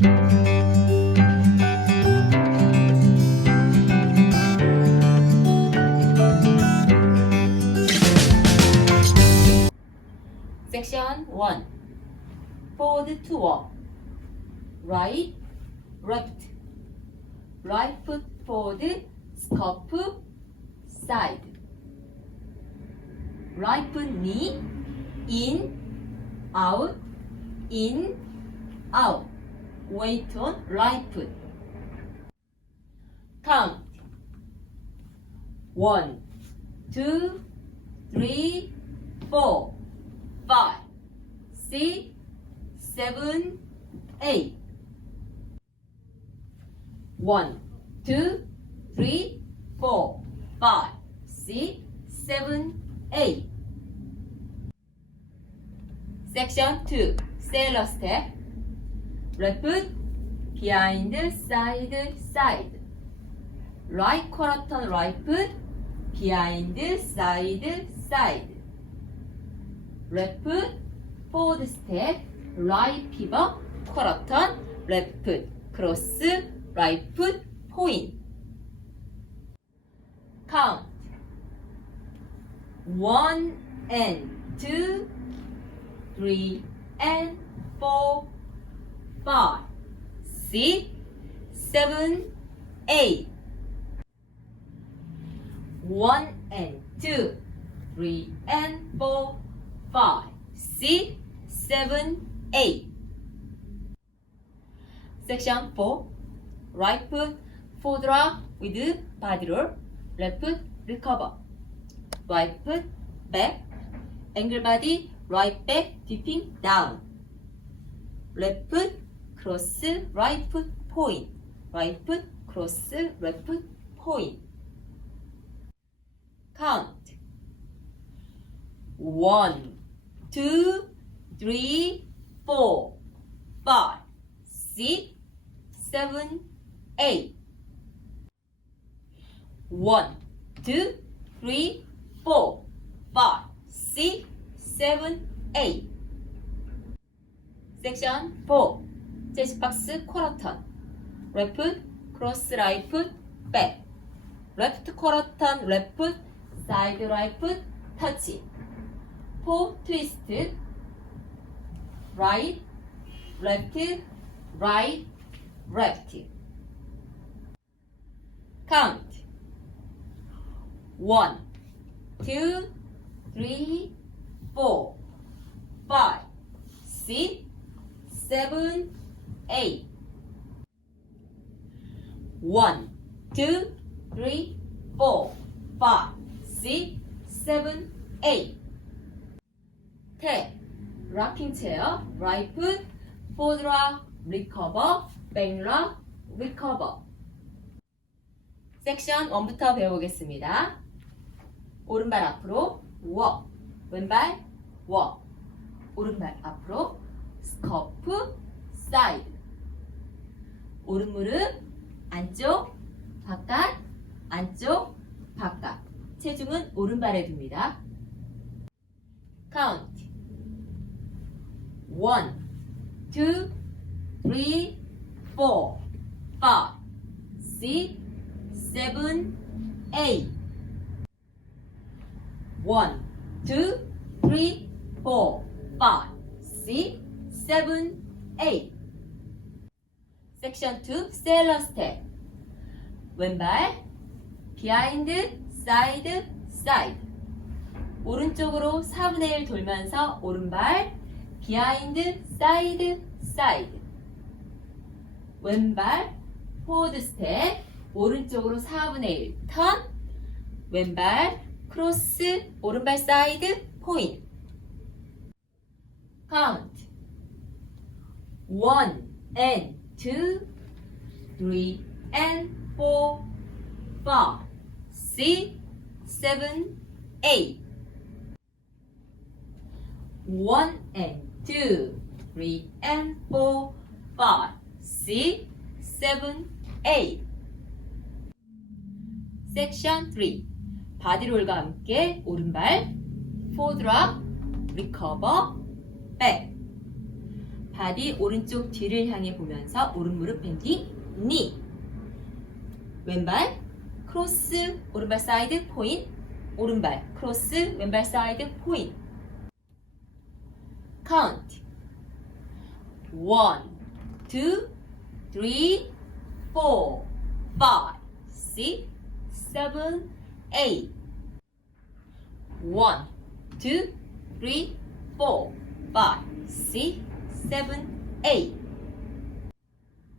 Section 1. Forward to walk. Right, left. Right foot forward, scuff, side. Right foot knee, in, out, in, out. Weight on right foot. Count. 1, 2, 3, 4, 5, 6, 7, 8. 1, 2, 3, 4, 5, 6, 7, 8. Section 2. Sailor step. Left foot behind, side, side. Right quarter turn, right foot behind, side, side. Left foot forward step, right pivot, quarter turn, left foot cross, right foot point. Count. 1 and 2, 3 and 4, 5, 6, 7, 8. 1 and 2, 3 and 4, 5, 6, 7, 8. Section 4. Right foot forward with body roll. Left foot recover. Right foot back. Angle body right back dipping down. Left foot cross, right foot point. Right foot cross, left foot point. Count. 1, 2, 3, 4, 5, 6, 7, 8. 1, 2, 3, 4, 5, 6, 7, 8. Section 4. Chest box quarter turn. Left foot cross, right foot back. Left quarter turn, left foot side, right foot touch. 4 twist. Right, left, right, left. Count. 1, 2, 3, 4, 5, 6, 7, 8. 1, 2, 3, 4, 5, 6, 7, 8. Tap. Rocking chair. Right foot forward rock, recover, back rock, recover. 섹션 1부터 배워보겠습니다. 오른발 앞으로 walk, 왼발 walk, 오른발 앞으로 스커프, 사이드. 오른 무릎 안쪽, 바깥, 안쪽, 바깥. 체중은 오른발에 둡니다. 카운트. 1, 2, 3, 4, 5, 6, 7, 8. 1, 2, 3, 4, 5, 6, 7, 8. Section 2. Sailor step. 왼발 behind, side, side. 오른쪽으로 4분의 1 돌면서 오른발 behind, side, side. 왼발 forward step. 오른쪽으로 4분의 1 턴. 왼발 크로스, 오른발 사이드 포인트. Count. 1 and 2, 3 and 4, 5, 6, 7, 8. 1 and 2, 3 and 4, 5, 6, 7, 8. Section 3. 바디롤과 함께 오른발 forward rock, recover, back. 바디 오른쪽 뒤를 향해 보면서 오른 무릎 밴딩 knee. 왼발 크로스 오른발 사이드 포인. 오른발 크로스 왼발 사이드 포인. count 1, 2, 3, 4, 5, 6, 7, 8. 1, 2, 3, 4, 5, 6, 7, 8.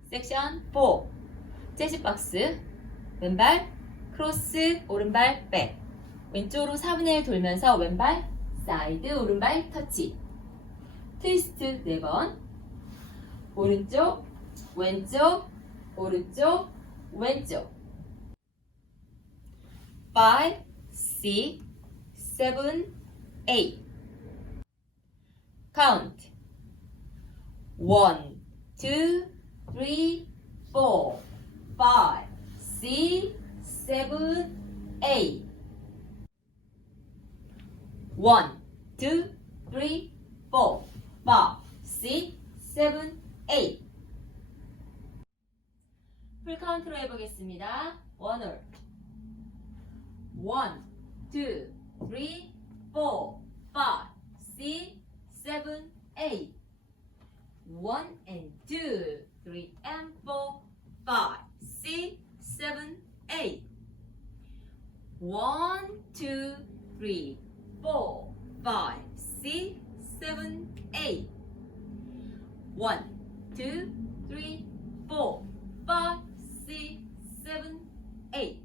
섹션 4. 재즈박스. 왼발 크로스 오른발 백. 왼쪽으로 4분의 1 돌면서 왼발 사이드 오른발 터치. 트위스트 4번. 오른쪽 왼쪽 오른쪽 왼쪽. 5, 6, 7, 8. count 1, 2, 3, 4, 5, 6, 7, 8. 1, 2, 3, 4, 5, 6, 7, 8. 풀카운트로 해보겠습니다. 원홀 1, 2, 3, 4, 5, 6, 7, 8. 1 and 2, 3 and 4, 5, 6, 7, 8. 1, 2, 3, 4, 5, 6, 7, 8. 1, 2, 3, 4, 5, 6, 7, 8.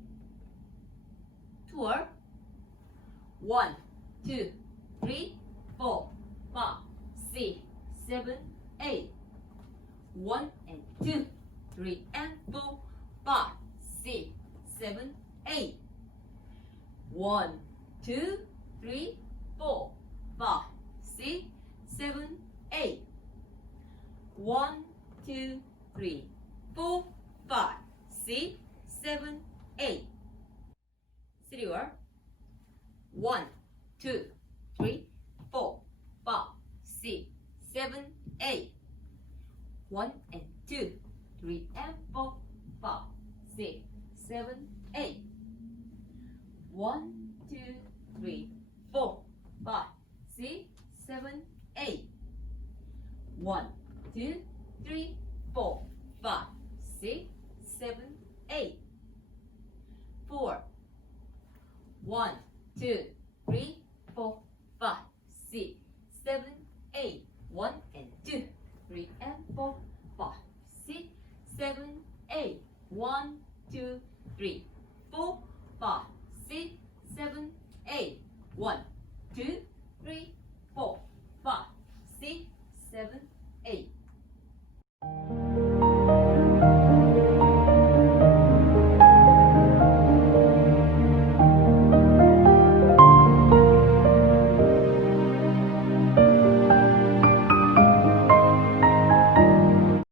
Twirl 1, 2, 3, 4, 5, 6, 7, 8. 1 and 2, 3 and 4, 5, 6, 7, 8. 1, 2, 3, 4, 5, 6, 7, 8. 1, 2, 3, 4, 5, 6, 7, 8. 3 word. 1, 2, 3, 4, 5, 6, 7, 8. 1 and 2, 3 and 4, 5, 6, 7, 8. 1, 2, 3, 4, 5, 6, 7, 8. 1, 2, 3, 4, 5, 6, 7, 8. 4. 1, 2, 3, 4, 5, 6, 7, 8. 1 and 2, 3 and 4, 5, 6, 7, 8. 1, 2, 3,